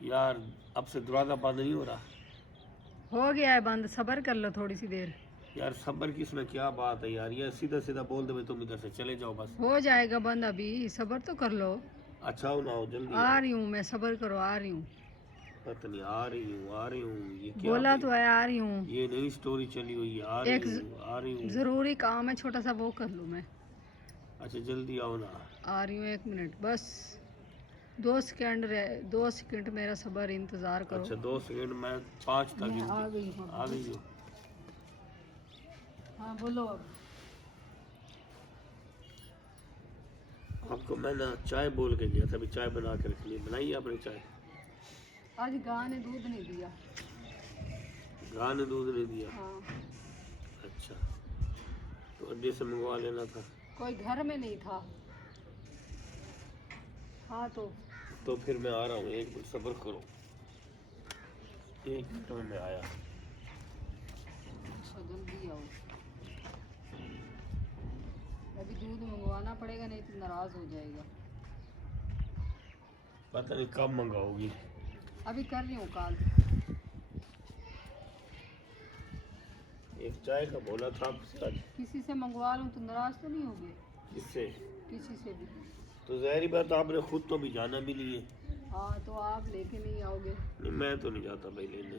यार अब से दरवाजा बंद नहीं हो रहा। हो गया है बंद, सब्र कर लो थोड़ी सी देर। यार सब्र की इसमें क्या बात है यार, ये सीधा सीधा बोल दे तुम इधर से चले जाओ बस। हो जाएगा बंद, अभी सब्र तो कर लो। अच्छा आओ ना, आओ जल्दी आ आओ। रही हूँ मैं, सब्र करो, आ रही हूँ। पता नहीं आ रही हूँ आ रही हूँ, ये क्या बोला भाई? तो है आ रही हूँ। ये नई स्टोरी चली हुई है, आ एक रही हूँ आ रही हूँ। जरूरी काम है छोटा सा, वो कर लूँ मैं। अच्छा जल्दी आओ ना। आ रही हूँ, 1 मिनट बस। 2 सेकंड रह, 2 सेकंड मेरा सब्र इंतजार करो। अच्छा 2 सेकंड, मैं 5 तक मैं गिनती। आ गई हूँ। आ गई हूँ। हाँ बोलो अब। आपको मैं ना चाय बोल के गया था, अभी चाय बना के रख ली, बनाइए आपने चाय। आज गाय ने दूध नहीं दिया। गाय ने दूध नहीं दिया? हाँ। अच्छा तो अड्डे से मंगवा लेना था। कोई घर में नहीं था। हाँ तो फिर मैं आ रहा हूँ, 1 मिनट सब्र करो, 1 मिनट में मैं आया। अच्छा जल्दी आओ, अभी दूध मंगवाना पड़ेगा नहीं तो नाराज हो जाएगा। पता नहीं कब मंगाओगी। अभी कर रही हूँ कॉल। एक चाय का बोला था आपसे आज। किसी से मंगवा लूँ तो नाराज तो नहीं होगे? किससे? किसी से भी। तो ज़ाहिर बात, आपने खुद तो भी जाना भी नहीं है। हाँ तो आप लेके नहीं आओगे? नहीं मैं तो नहीं जाता भाई लेने।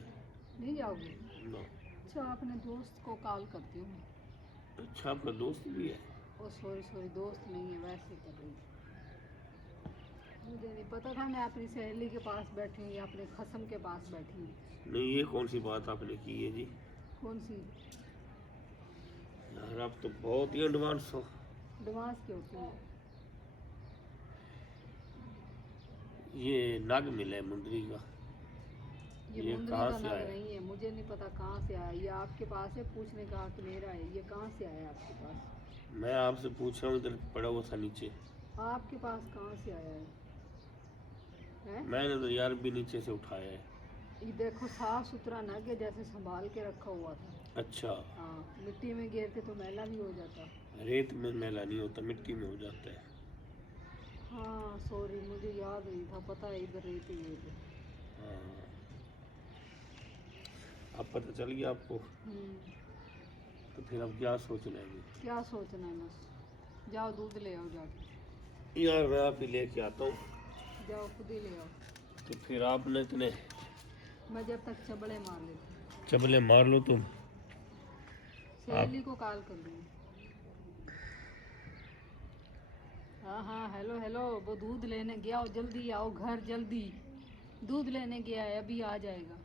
नहीं जाओगे? ना। अच्छा अपने दोस्त को कॉल करती हूँ मैं। अच्छा आपका दोस्त भी है? ओ सॉरी सॉरी, दोस्त नहीं है, वैसे कर रही थी। मुझे नहीं पता था मैं अपनी सहेली के पास बैठी हूँ या अपने खसम के पास बैठी हूँ। नहीं ये कौन सी बात आपने की है जी? कौन सी? यार आप तो बहुत ही एडवांस हो। एडवांस क्यों होती है? ये नग मिला है मुंदरी का। ये ये मुंदरी कहाँ का से नग आया? नहीं है, मुझे नहीं पता कहाँ से आया। ये आपके पास है, पूछने का हक मेरा है। ये कहाँ से आया आपके पास? मैं आपसे पूछ रहा हूँ, इधर पड़ा हुआ था नीचे। आपके पास कहाँ से आया है? हैं? मैंने तो यार भी नीचे से उठाया है। ये देखो साफ सुथरा नग है, जैसे संभाल के रखा हुआ था। अच्छा। हाँ मिट्टी में गिरते तो मैला भी हो जाता। रेत में मैला नहीं होता, मिट्टी में हो जाता है। हाँ सॉरी, मुझे याद नहीं था, पता है इधर रेत ही रेत है। हाँ अब पता चल गया आपको। तो फिर अब क्या सोचना है जी? क्या सोचना है, बस जाओ दूध ले आओ जाके। यार मैं आप ही लेके आता हूँ। जाओ खुद ही ले आओ। तो फिर आपने इतने मैं जब तक चबड़े मार लेती हूँ। चबले मार लो तुम। सहेली को कॉल कर लूँगी। हाँ हाँ हेलो हेलो, वो दूध लेने गया हो, जल्दी आओ घर जल्दी। दूध लेने गया है, अभी आ जाएगा।